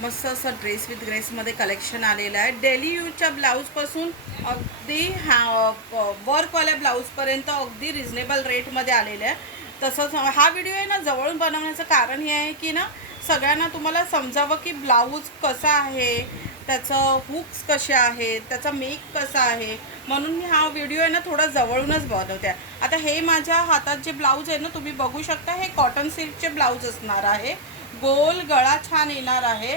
मस्त असं dress with ग्रेसमध्ये collection आलेलं आहे. डेली यूजच्या ब्लाऊजपासून अगदी वर्कवाल्या ब्लाऊजपर्यंत अगदी रिजनेबल रेटमध्ये आलेलं आहे. तसंच हा व्हिडिओ आहे ना जवळून बनवण्याचं कारण हे आहे की ना सगळ्यांना तुम्हाला समजावं की ब्लाऊज कसा आहे, त्याचं हुक्स कसे आहेत, त्याचा मेक कसा आहे, म्हणून मी हा व्हिडिओ आहे ना थोडा जवळूनच बनवते. आता हे माझ्या हातात जे ब्लाऊज आहे ना तुम्ही बघू शकता, हे कॉटन सिल्कचे ब्लाऊज असणार आहे. गोल गळा छान येणार आहे,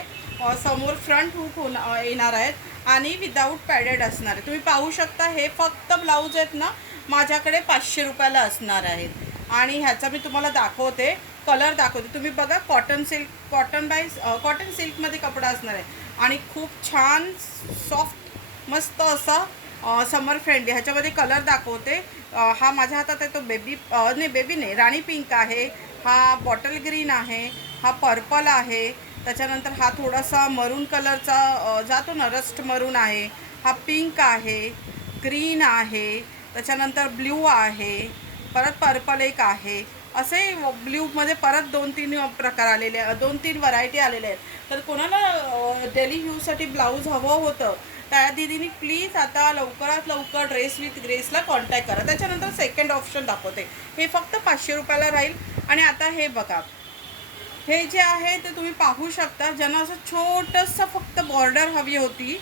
समोर फ्रंट हुक येणार आहेत आणि विदाऊट पॅडेड असणार आहे. तुम्ही पाहू शकता हे फक्त ब्लाऊज आहेत ना माझ्याकडे 500 रुपयाला असणार आहेत. आणि ह्याचा मी तुम्हाला दाखवते, कलर दाखवते. तुम्ही बघा कॉटन सिल्कमध्ये कपडा असणार आहे आणि खूप छान सॉफ्ट मस्त असा समर फ्रेंडली. ह्याच्यामध्ये कलर दाखवते. हा माझ्या हातात आहे तो बेबी नाही राणी पिंक आहे, हा बॉटल ग्रीन आहे, हा पर्पल आहे, त्याच्यानंतर हा थोडासा मरून कलरचा जातो ना रस्ट मरून आहे, हा पिंक आहे, ग्रीन आहे, त्याच्यानंतर ब्ल्यू आहे, परत पर्पल एक आहे. असे ब्ल्यूमध्ये परत 2-3 प्रकार आलेले, 2-3 व्हरायटी आलेल्या आहेत. तर कोणाला डेली यूजसाठी ब्लाऊज हवं होतं त्या दीदीनी प्लीज आता लवकरात लवकर ड्रेस विथ ग्रेसला कॉन्टॅक्ट करा. त्याच्यानंतर सेकंड ऑप्शन दाखवते, हे फक्त 500 रुपयाला राहील. आणि आता हे बघा, हे जे आहे ते तुम्ही पाहू शकता. ज्यांना असं छोटंसं फक्त बॉर्डर हवी होती,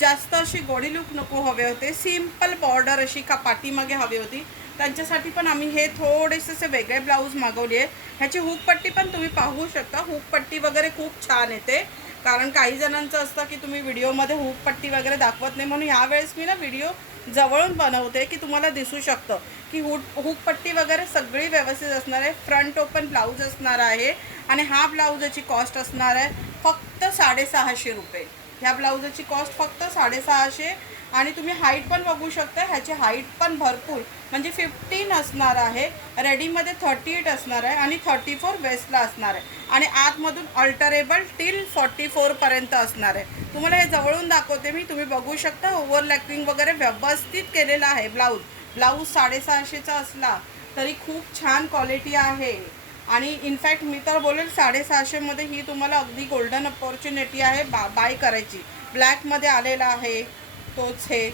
जास्त अशी गोडी लुक नको हवे होते, सिम्पल बॉर्डर अशी पाठीमागे हवी होती, त्यांच्यासाठी पण आम्ही हे थोडेसे वेगळे ब्लाऊज मागवले आहे. ह्याची हुकपट्टी पण तुम्ही पाहू शकता. हुकपट्टी वगैरे खूप छान येते, कारण काही जणांचं असतं की तुम्ही व्हिडिओमध्ये हुकपट्टी वगैरे दाखवत नाही, म्हणून यावेळेस मी ना व्हिडिओ जवळून बनवते की तुम्हाला दिसू शकतं की हुकपट्टी वगैरे सगळी व्यवस्थित असणार आहे. फ्रंट ओपन ब्लाऊज असणार आहे आणि हा ब्लाऊजाची कॉस्ट असणार आहे फक्त 650 रुपये. ह्या ब्लाऊजाची कॉस्ट फक्त 650. आणि तुम्ही हाईट पण बघू शकता, ह्याची हाईट पण भरपूर म्हणजे 15 असणार आहे, रेडीमध्ये 38 असणार आहे आणि 34 वेस्टला असणार आहे आणि आतमधून अल्टरेबल टिल 44पर्यंत असणार आहे. तुम्हाला हे जवळून दाखवते मी, तुम्ही बघू शकता. ओव्हरलॅपिंग वगैरे व्यवस्थित केलेलं आहे. ब्लाऊज 650चा असला तरी खूप छान क्वालिटी आहे. आणि इनफॅक्ट मी तर बोलेल 650मध्ये ही तुम्हाला अगदी गोल्डन अपॉर्च्युनिटी आहे बाय करायची. ब्लॅकमध्ये आलेला आहे तोच हे,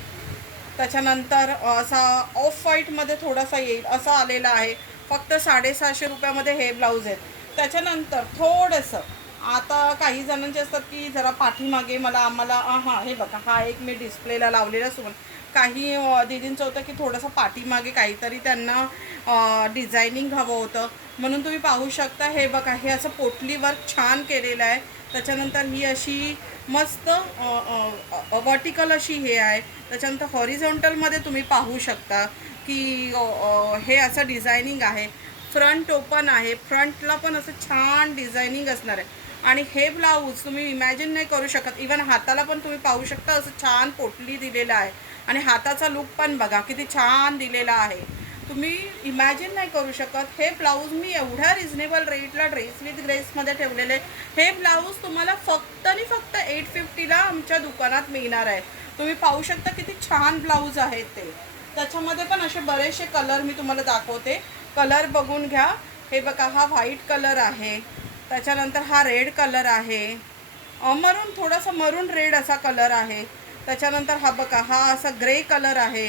त्याच्यानंतर असा ऑफ व्हाईटमध्ये थोडासा येईल असा आलेला आहे. फक्त 650 रुपयामध्ये हे ब्लाऊज आहेत. त्याच्यानंतर थोडंसं आता काही जणांचे असतात की जरा पाठीमागे आम्हाला हां हे बघा, हा एक मी डिस्प्लेला लावलेला सोबत. काही दीदींचं होतं की थोडंसं पाठीमागे काहीतरी त्यांना डिझायनिंग हवं होतं, म्हणून तुम्ही पाहू शकता. हे बघा, हे असं पोटली वर्क छान केलेलं आहे. त्याच्यानंतर ही अशी मस्त वर्टिकल अशी हे आहे. त्याच्यानंतर हॉरिझॉन्टलमध्ये तुम्ही पाहू शकता की हे असं डिझायनिंग आहे. फ्रंट ओपन आहे, फ्रंटला पण असं छान डिझायनिंग असणार आहे. आणि हे ब्लाऊज तुम्ही इमॅजिन नाही करू शकत. इवन हाताला पण तुम्ही पाहू शकता असं छान पोटली दिलेलं आहे आणि हाताचा लुक पण बघा किती छान दिलेला आहे. तुम्ही इमॅजिन नाही करू शकत. हे ब्लाऊज मी एवढ्या रिजनेबल रेटला ड्रेस विथ ग्रेसमध्ये ठेवलेले. हे ब्लाऊज तुम्हाला फक्त आणि फक्त 850ला आमच्या दुकानात मिळणार आहे. तुम्ही पाहू शकता किती छान ब्लाऊज आहेत ते. त्याच्यामध्ये पण असे बरेचसे कलर मी तुम्हाला दाखवते, कलर बघून घ्या. हे बघा, हा व्हाईट कलर आहे, त्याच्यानंतर हा रेड कलर आहे, मरून थोडासा मरून रेड असा कलर आहे. त्याच्यानंतर हा बघा, हा असा ग्रे कलर आहे.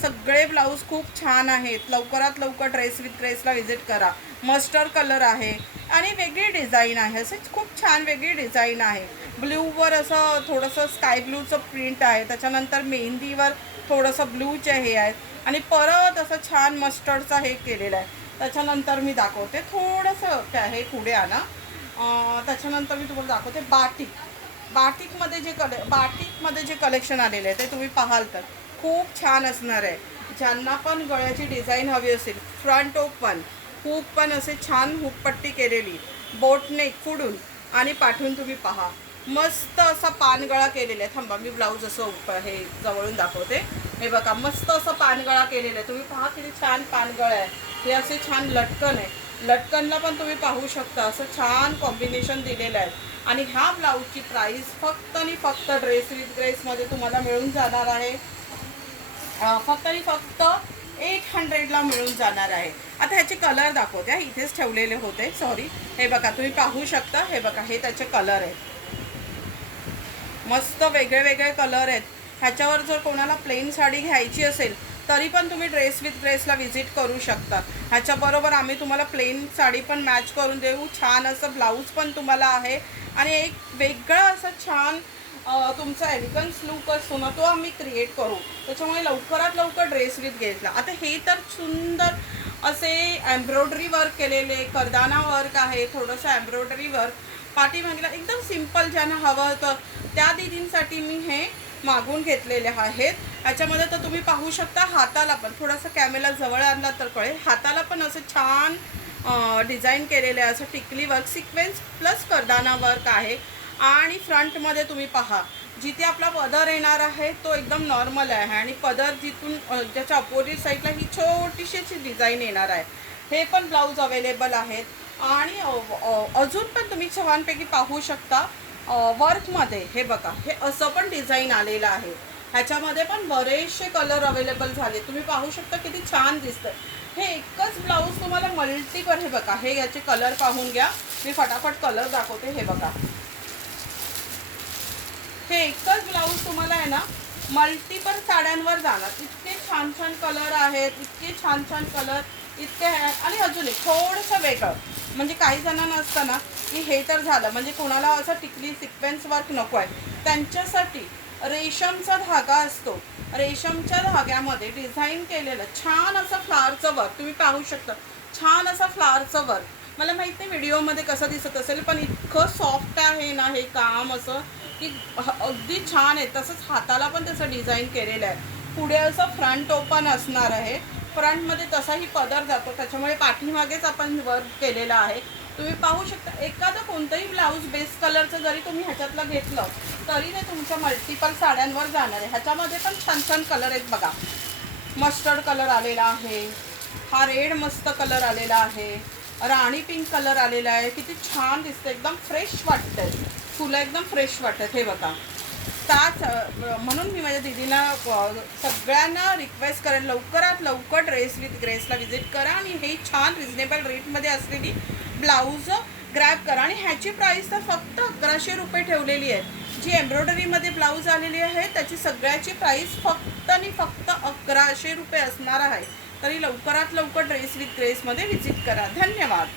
सगळे ब्लाऊज खूप छान आहेत. लवकरात लवकर ड्रेस विथ ग्रेसला व्हिजिट करा. मस्टर्ड कलर आहे आणि वेगळी डिझाईन आहे, असंच खूप छान वेगळी डिझाईन आहे. ब्ल्यूवर असं थोडंसं स्काय ब्ल्यूचं प्रिंट आहे, त्याच्यानंतर मेहंदीवर थोडंसं ब्ल्यूचे हे आहेत आणि परत असं छान मस्टर्डचा हे केलेलं आहे. त्याच्यानंतर मी दाखवते थोडंसं काय हे पुढे आणा. त्याच्यानंतर मी तुम्हाला दाखवते बाटिकमध्ये जे कलेक्शन आलेलं आहे ते तुम्ही पाहाल तर खूप छान असणार आहे. ज्यांना पण गळ्याची डिझाईन हवी असेल, फ्रंट ओपन, हुक पण असे छान हुकपट्टी केलेली, बोटनेक पुढून आणि पाठवून तुम्ही पहा. मस्त असा पानगळा केलेला आहे. थांबा, मी ब्लाऊज असं हे जवळून दाखवते. हे बघा, मस्त असं पानगळा केलेला आहे. तुम्ही पहा किती छान पानगळा आहे. हे असे छान लटकन आहे, लटकनला पण तुम्ही पाहू शकता असं छान कॉम्बिनेशन दिलेलं आहे. आणि ह्या ब्लाऊजची प्राईस फक्त आणि फक्त ड्रेस विथ ग्रेसमध्ये तुम्हाला मिळून जाणार आहे फक्त आणि फक्त 800ला मिळून जाणार आहे. आता ह्याचे कलर दाखवते, इथेच ठेवलेले होते, सॉरी. हे बघा, तुम्ही पाहू शकता. हे बघा, हे त्याचे कलर आहेत. मस्त वेगळे वेगळे कलर आहेत. ह्याच्यावर जर कोणाला प्लेन साडी घ्यायची असेल तरी पण तुम्ही ड्रेस विथ ग्रेसला व्हिजिट करू शकता. ह्याच्याबरोबर आम्ही तुम्हाला प्लेन साडी पण मॅच करून देऊ. छान असं ब्लाऊज पण तुम्हाला आहे आणि एक वेगळं असं छान तुमचा एलिगन्स लुक असतो ना, तो आम्ही क्रिएट करू. त्याच्यामुळे लवकरात लवकर ड्रेस विथ ग्रेसला. आता हे तर सुंदर असे एम्ब्रॉयडरी वर्क केलेले करदाना वर्क आहे, थोडंसं एम्ब्रॉयडरी वर्क पाठीमागेला एकदम सिम्पल ज्यांना हवं होतं त्या दीदींसाठी मी हे मागून घेतलेले आहेत. ह्याच्यामध्ये तर तुम्ही पाहू शकता, हाताला पण थोडंसं कॅमेरा जवळ आणला तर कळेल, हाताला पण असं छान डिझाईन केलेलं आहे. असं टिकली वर्क सिक्वेन्स प्लस करदाना वर्क आहे. आणि फ्रंटमध्ये तुम्ही पहा, जिथे आपला पदर येणार आहे तो एकदम नॉर्मल आहे आणि पदर जिथून ज्याच्या अपोजिट साईडला ही छोटीशी डिझाईन येणार आहे. हे पण ब्लाऊज अवेलेबल आहेत. आणि अजून पण तुम्ही छानपैकी पाहू शकता वर्कमध्ये. हे बघा, हे असं पण डिझाईन आलेलं आहे. ह्याच्यामध्ये पण बरेचसे कलर अवेलेबल झाले. तुम्ही पाहू शकता किती छान दिसतं. हे एकच ब्लाऊज तुम्हाला मल्टीपल. हे बघा, हे याचे कलर पाहून घ्या. मी फटाफट कलर दाखवते. हे बघा, हे एकच ब्लाऊज तुम्हाला आहे ना मल्टीपल साड्यांवर जाणार. इतके छान छान कलर आहेत, इतके छान छान कलर इतके आहेत. आणि अजून एक थोडंसं वेगळं, म्हणजे काही जणांना असतं ना की हे तर झालं, म्हणजे कोणाला असं टिकली सिक्वेन्स वर्क नको आहे, त्यांच्यासाठी रेशमचा धागा असतो. रेशमच्या धाग्यामध्ये डिझाईन केलेलं छान असं फ्लावरचं वर्क तुम्ही पाहू शकता. छान असं फ्लावरचं वर्क, मला माहीत नाही व्हिडिओमध्ये कसं दिसत असेल, पण इतकं सॉफ्ट आहे ना हे काम, असं की अगदी छान आहे. तसंच हाताला पण त्याचं डिझाईन केलेलं आहे. पुढे असं फ्रंट ओपन असणार आहे. फ्रंटमध्ये तसाही पदर जातो, त्याच्यामुळे पाठीमागेच आपण वर्क केलेलं आहे. तुम्ही पाहू शकता. एखादं कोणतंही ब्लाऊज बेस कलरचं जरी तुम्ही ह्याच्यातलं घेतलं तरी ते तुमच्या मल्टिपल साड्यांवर जाणार आहे. ह्याच्यामध्ये पण छान छान कलर आहेत बघा. मस्टर्ड कलर आलेला आहे, हा रेड मस्त कलर आलेला आहे, राणी पिंक कलर आलेला आहे. किती छान दिसतं, एकदम फ्रेश वाटतंय, फुलं एकदम फ्रेश वाटतात. हे बघा, त्याच म्हणून मी माझ्या दीदीला सगळ्यांना रिक्वेस्ट करेन, लवकरात लवकर ड्रेस विथ ग्रेसला व्हिजिट करा आणि हे छान रिजनेबल रेटमध्ये असलेली ब्लाऊज ग्रॅब करा. आणि ह्याची प्राईस तर फक्त 1100 रुपये ठेवलेली आहे. जी एम्ब्रॉयडरीमध्ये ब्लाऊज आलेली आहे त्याची सगळ्याची प्राईस फक्त आणि फक्त 1100 रुपये असणार आहे. तरी लवकरात लवकर ड्रेस विथ ग्रेसमध्ये व्हिजिट करा. धन्यवाद.